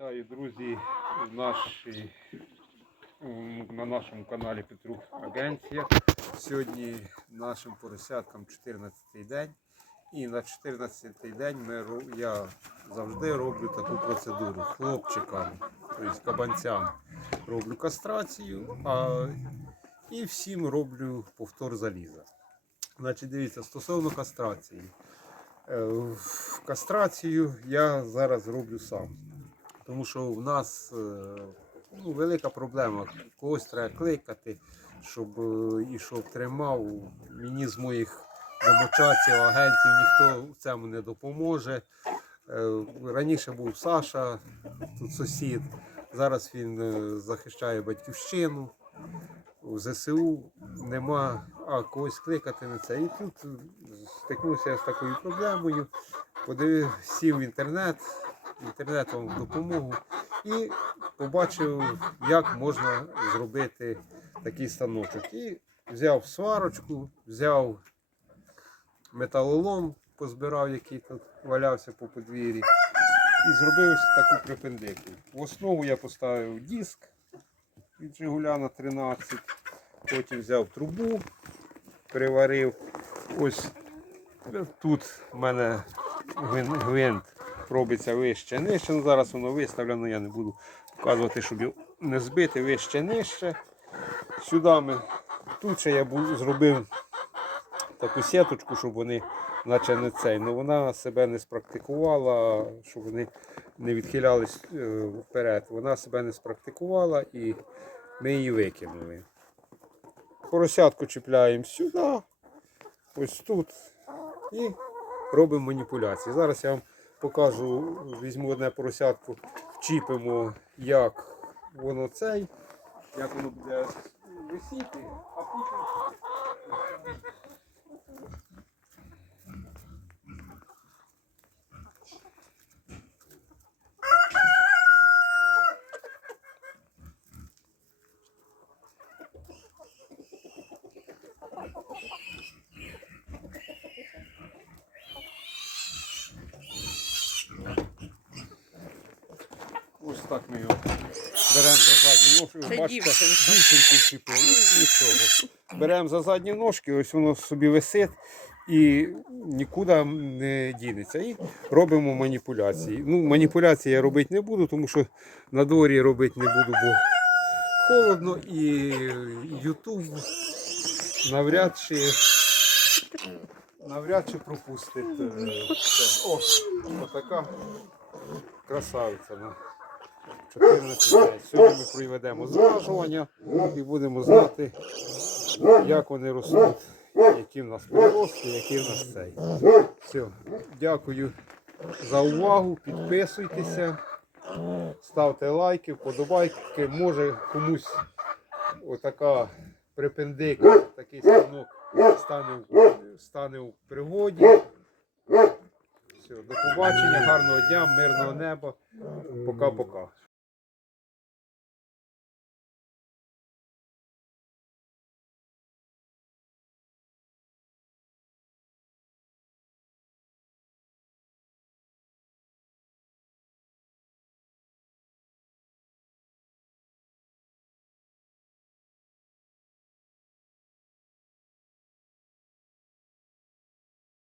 Вітаю, друзі, в нашій, на нашому каналі Петрух Агенція. Сьогодні нашим поросяткам 14-й день. І на 14-й день ми, я завжди роблю таку процедуру хлопчикам, тобто кабанцям роблю кастрацію, а і всім роблю повтор заліза. Значить, дивіться, стосовно кастрації. Е, Кастрацію я зараз роблю сам. Тому що в нас е, ну, велика проблема. Когось треба кликати, щоб е, і щоб тримав. Мені з моїх домочадців, агентів ніхто цьому не допоможе. Е, Раніше був Саша, тут сусід. Зараз він захищає батьківщину. У ЗСУ нема а когось кликати на це. І тут стикнувся я з такою проблемою. Подивив, сів в інтернет, інтернет вам в допомогу і побачив, як можна зробити такий станочок. І взяв сварочку, взяв металолом, позбирав, який тут валявся по подвір'ї, і зробив таку припендику. В основу я поставив диск від Жигуляна 13, потім взяв трубу, приварив. Ось тут в мене гвинт робиться вище нижче. Ну, зараз воно виставлено, я не буду показувати, щоб не збити вище нижче. Сюди ми, тут ще я зробив таку сіточку, щоб вони наче не цей. Ну вона себе не спрактикувала, щоб вони не відхилялись е, вперед. Вона себе не спрактикувала і ми її викинули. Поросятку чіпляємо сюди, ось тут і робимо маніпуляції. Зараз я вам покажу, візьму одне поросятку, вчіпимо, як воно цей, як воно буде висіти, а потім. Ось так ми його беремо за задні ножки. Бачите, дівчинку вчепили. Ну, нічого. Беремо за задні ножки, ось воно собі висить і нікуди не дінеться. І робимо маніпуляції. Ну, маніпуляції я робити не буду, тому що на дворі робити не буду, бо холодно і Ютуб навряд чи. Навряд чи пропустить. е. О, отака красавиця. На 14 днів. Сьогодні ми проведемо зважування і будемо знати, як вони ростуть, які в нас прирости, які в нас цей. Все, дякую за увагу. Підписуйтеся, ставте лайки, вподобайки. Може комусь отака припендика, такий станок стане, стане в пригоді. Все, до побачення, гарного дня, мирного неба. Пока-пока.